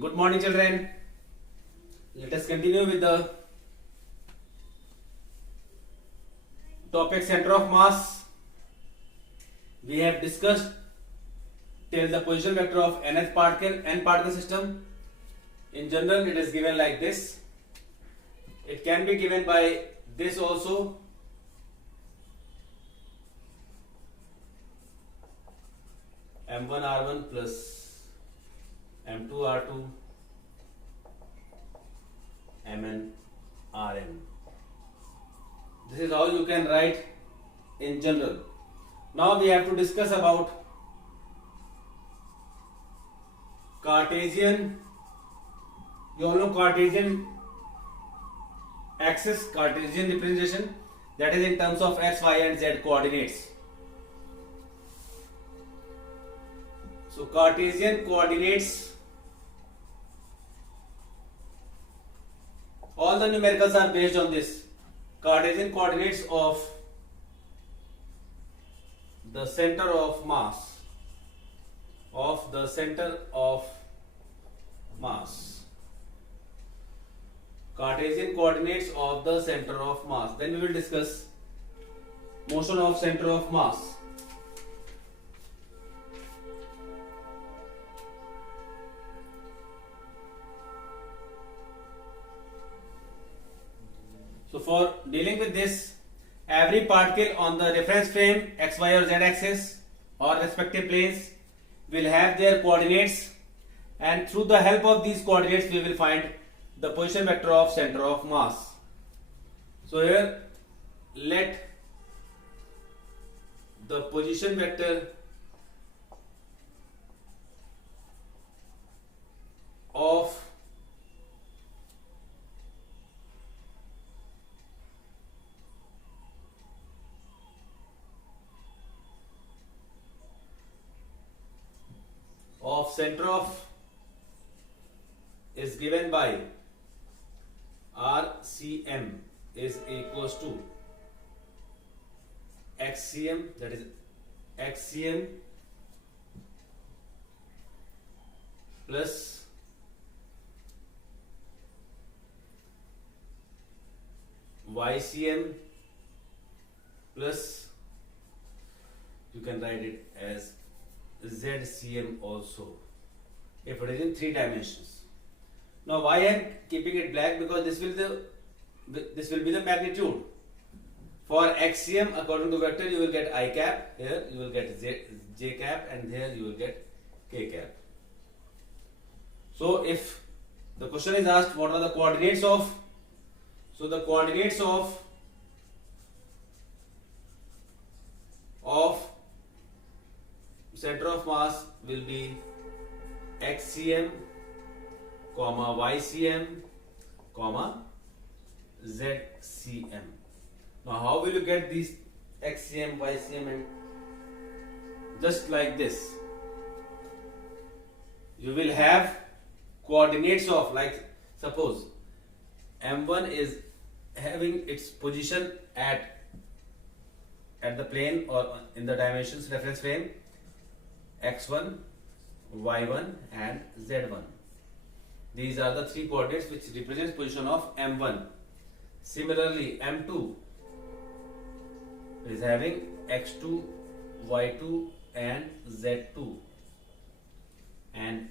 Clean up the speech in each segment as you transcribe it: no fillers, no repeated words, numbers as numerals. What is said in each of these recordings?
Good morning, children. Let us continue with the topic center of mass. We have discussed till the position vector of nth particle system. In general, it is given like this. It can be given by this also. M1 R1 plus M2 R2 Mn Rn. This is how you can write in general. Now we have to discuss about Cartesian. You all know Cartesian axis, Cartesian representation, that is in terms of x, y and z coordinates. So Cartesian coordinates, all the numericals are based on this. Cartesian coordinates of the center of mass, Cartesian coordinates of the center of mass. Then we will discuss motion of center of mass. So for dealing with this, every particle on the reference frame x, y or z axis or respective planes will have their coordinates, and through the help of these coordinates we will find the position vector of center of mass. So here let the position vector of center of is given by RCM is equals to XCM, that is XCM plus YCM plus, you can write it as ZCM also, if it is in 3 dimensions. Now why I am keeping it black? Because this will be the magnitude. For XCM, according to vector, you will get I cap, here you will get J cap, and here you will get K cap. So if the question is asked what are the coordinates of, so the coordinates of center of mass will be XCM, YCM, ZCM. Now how will you get these XCM, YCM, and just like this? You will have coordinates of, like suppose M1 is having its position at the plane or in the dimensions reference frame x1, y1 and z1. These are the 3 coordinates which represents position of M1. Similarly, M2 is having x2, y2 and z2, and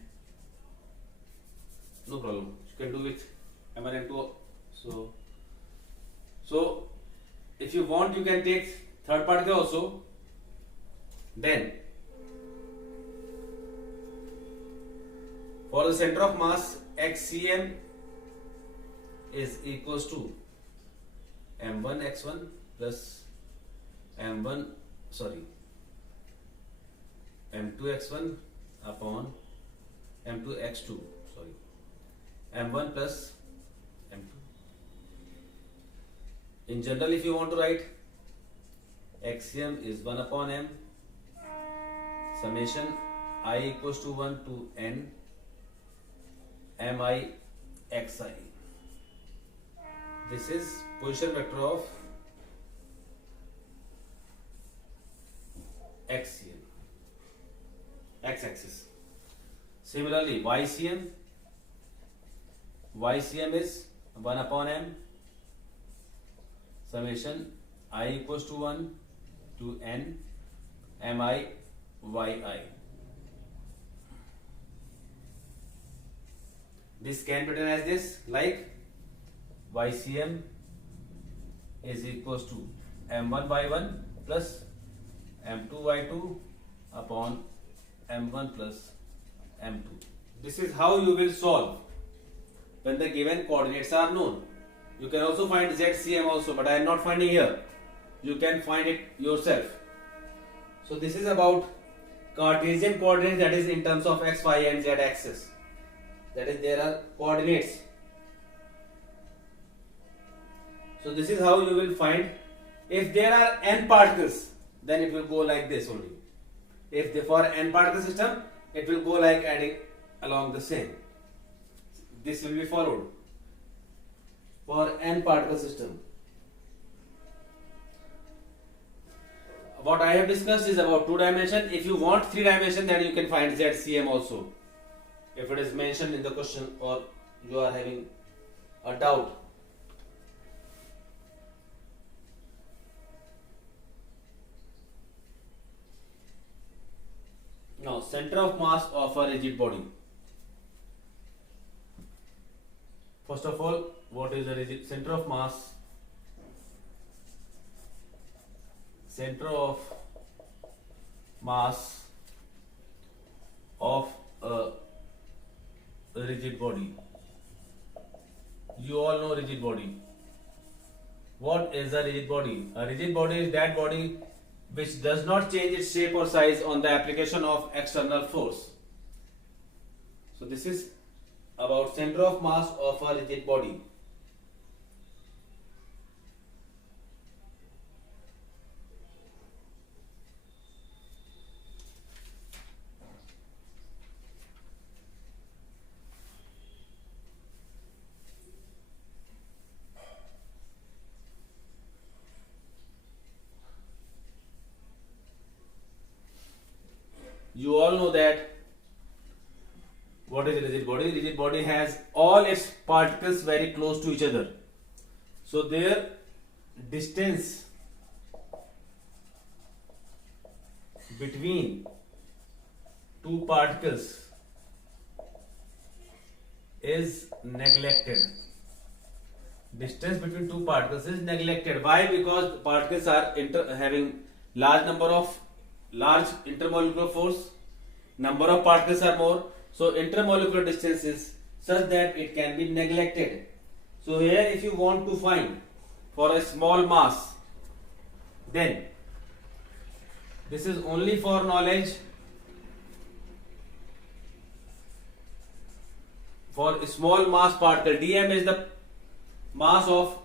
no problem, you can do with M1 and M2. So if you want, you can take third particle also. Then for the center of mass, XCM is equals to M1 x1 plus M2 x1 upon M2 x2, M1 plus M2. In general, if you want to write, XCM is 1 upon M summation I equals to 1 to N Mi xi. This is position vector of XCM, x axis. Similarly, YCM YCM is 1 upon m summation I equals to 1 to n mi yi. This can be written as this, like YCM is equals to m1 y1 plus m2 y2 upon m1 plus m2. This is how you will solve when the given coordinates are known. You can also find ZCM also, but I am not finding here. You can find it yourself. So this is about Cartesian coordinates, that is in terms of x, y and z axis. That is, there are coordinates. So this is how you will find. If there are n particles, then it will go like this only. If for n particle system, it will go like adding along the same. This will be followed for n particle system. What I have discussed is about 2 dimension. If you want 3 dimension, then you can find ZCM also, if it is mentioned in the question or you are having a doubt. Now, center of mass of a rigid body. First of all, what is a rigid center of mass? Center of mass of a rigid body. You all know rigid body. What is a rigid body? A rigid body is that body which does not change its shape or size on the application of external force. So this is about center of mass of a rigid body. You all know that what is a rigid body? Rigid body has all its particles very close to each other. So their distance between two particles is neglected. Distance between two particles is neglected. Why? Because the particles are having large intermolecular force. Number of particles are more. So intermolecular distance is such that it can be neglected. So here, if you want to find for a small mass, then this is only for knowledge. For a small mass particle, dm is the mass of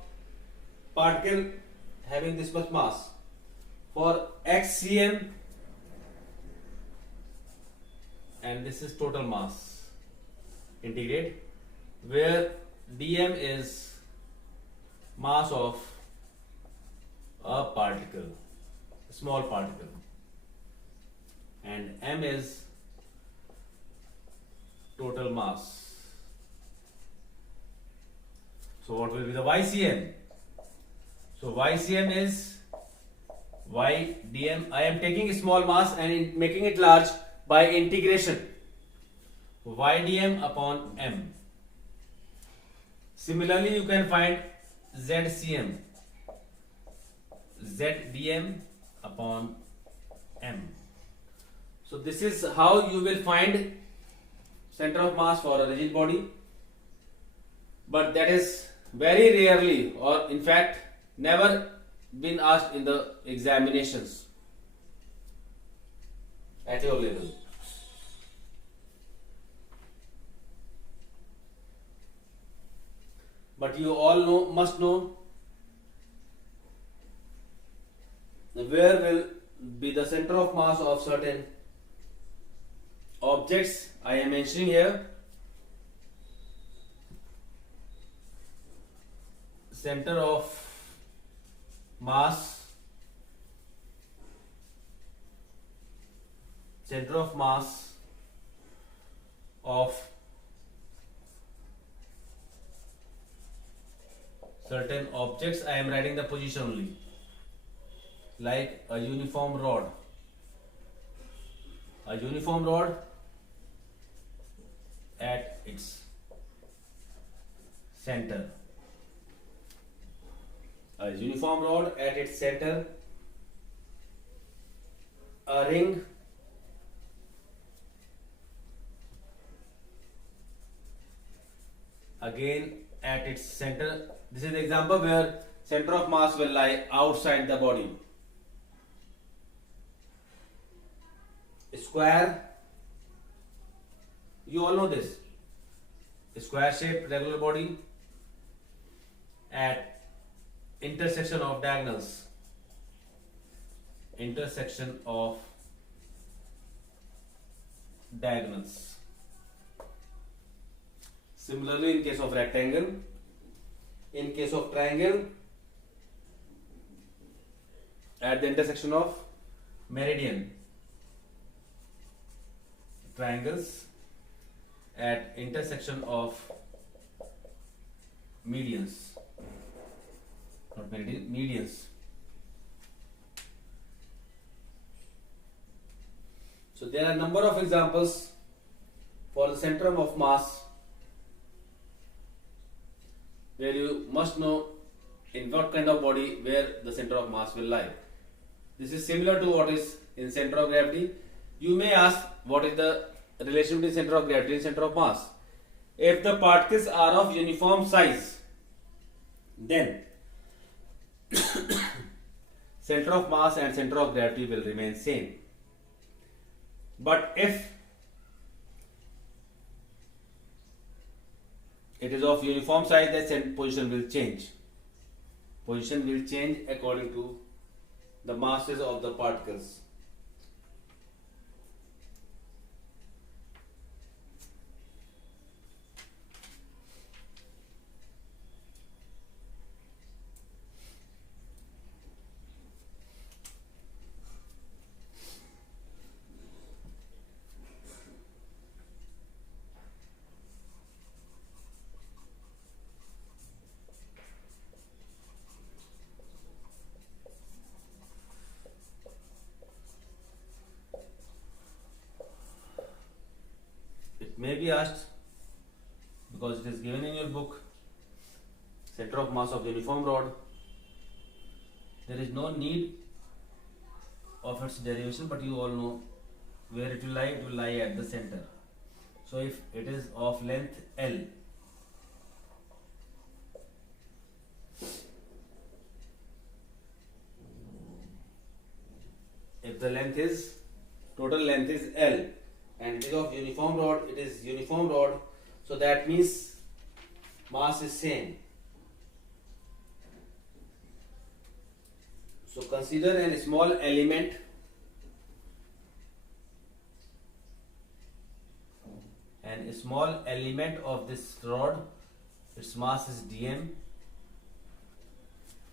particle having this much mass. For xcm, and this is total mass, integrate, where dm is mass of a particle, small particle, and m is total mass. So what will be the YCM? So YCM is y dm. I am taking a small mass and making it large by integration, y dm upon m. Similarly, you can find ZCM, z dm upon m. So this is how you will find center of mass for a rigid body, but that is very rarely, or in fact never been asked in the examinations at your level. But you all must know where will be the center of mass of certain objects. I am mentioning here center of mass of certain objects, I am writing the position only, like a uniform rod. A uniform rod at its center. A uniform rod at its center. A ring again at its center. This is the example where center of mass will lie outside the body. Square, you all know this. Square shaped regular body at intersection of diagonals. Intersection of diagonals. Similarly, in case of rectangle, in case of triangle, at the intersection of meridian. Triangles at intersection of medians, not meridian, medians. So there are a number of examples for the centrum of mass where you must know in what kind of body where the center of mass will lie. This is similar to what is in center of gravity. You may ask, what is the relation between center of gravity and center of mass? If the particles are of uniform size, then center of mass and center of gravity will remain same. But if it is of uniform size, the position will change. Position will change according to the masses of the particles. May be asked, because it is given in your book, center of mass of the uniform rod. There is no need of its derivation, but you all know where it will lie. It will lie at the center. So if it is of length L, if the length is, total length is L, and it is of uniform rod, it is uniform rod, so that means mass is same. So consider a small element and a small element of this rod, its mass is dm.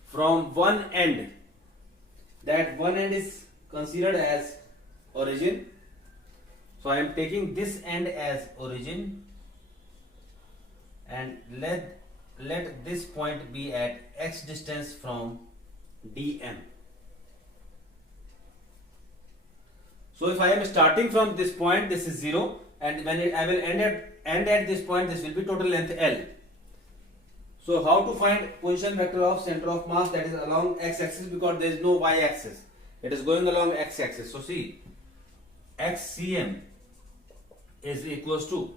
From one end, that one end is considered as origin. So I am taking this end as origin, and let this point be at x distance from dm. So if I am starting from this point, this is 0, and when I will end at this point, this will be total length L. So how to find position vector of center of mass that is along x-axis, because there is no y-axis, it is going along x-axis. So see, xcm is equals to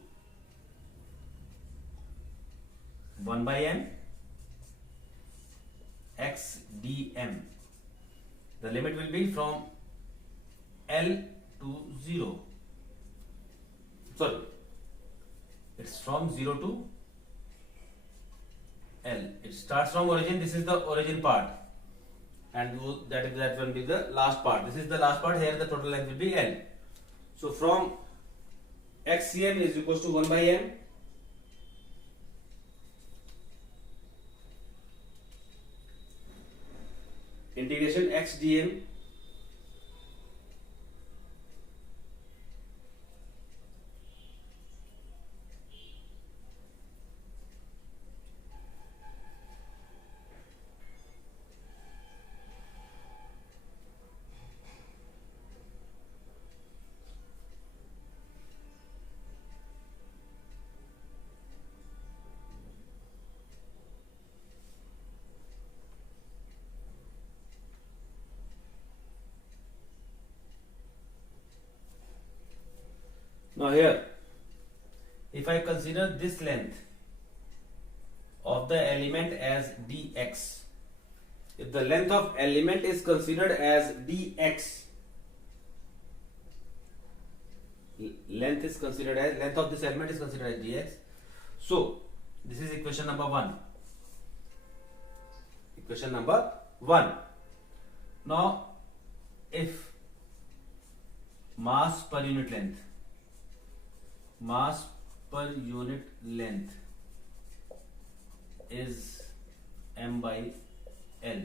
1 by m x dm. The limit will be from L to 0. Sorry, it's from 0 to L. It starts from origin. This is the origin part, and that will be the last part. This is the last part. Here the total length will be L. So from xcm is equals to 1 by m integration x dm Now here, if I consider this length of the element as dx, if the length of element is considered as dx, length of this element is considered as dx. So this is equation number 1. Equation number 1. Now if mass per unit length is m by L,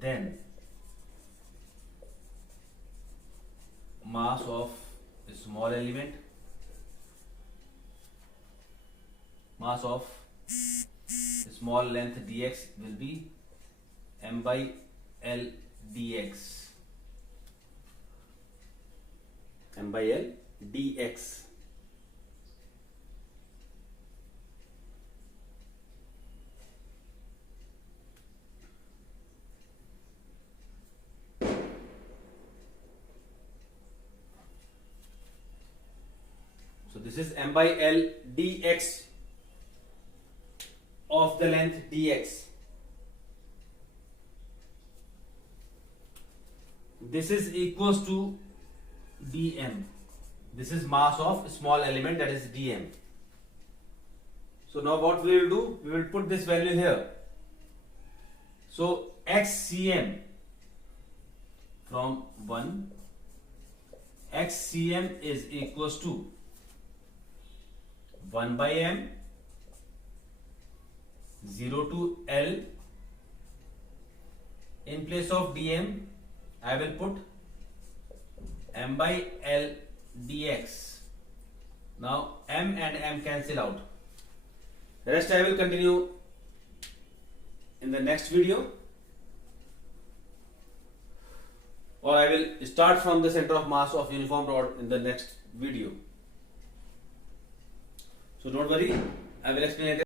then mass of a small element, mass of small length dx will be m by L dx, m by L dx. So this is m by L dx of the length dx. This is equals to dm. This is mass of small element, that is dm. So now what we will do, we will put this value here. So xcm from 1, xcm is equals to 1 by m 0 to L. In place of dm I will put m by L dx. Now m and m cancel out. The rest I will continue in the next video, or I will start from the center of mass of uniform rod in the next video. So don't worry, I will explain it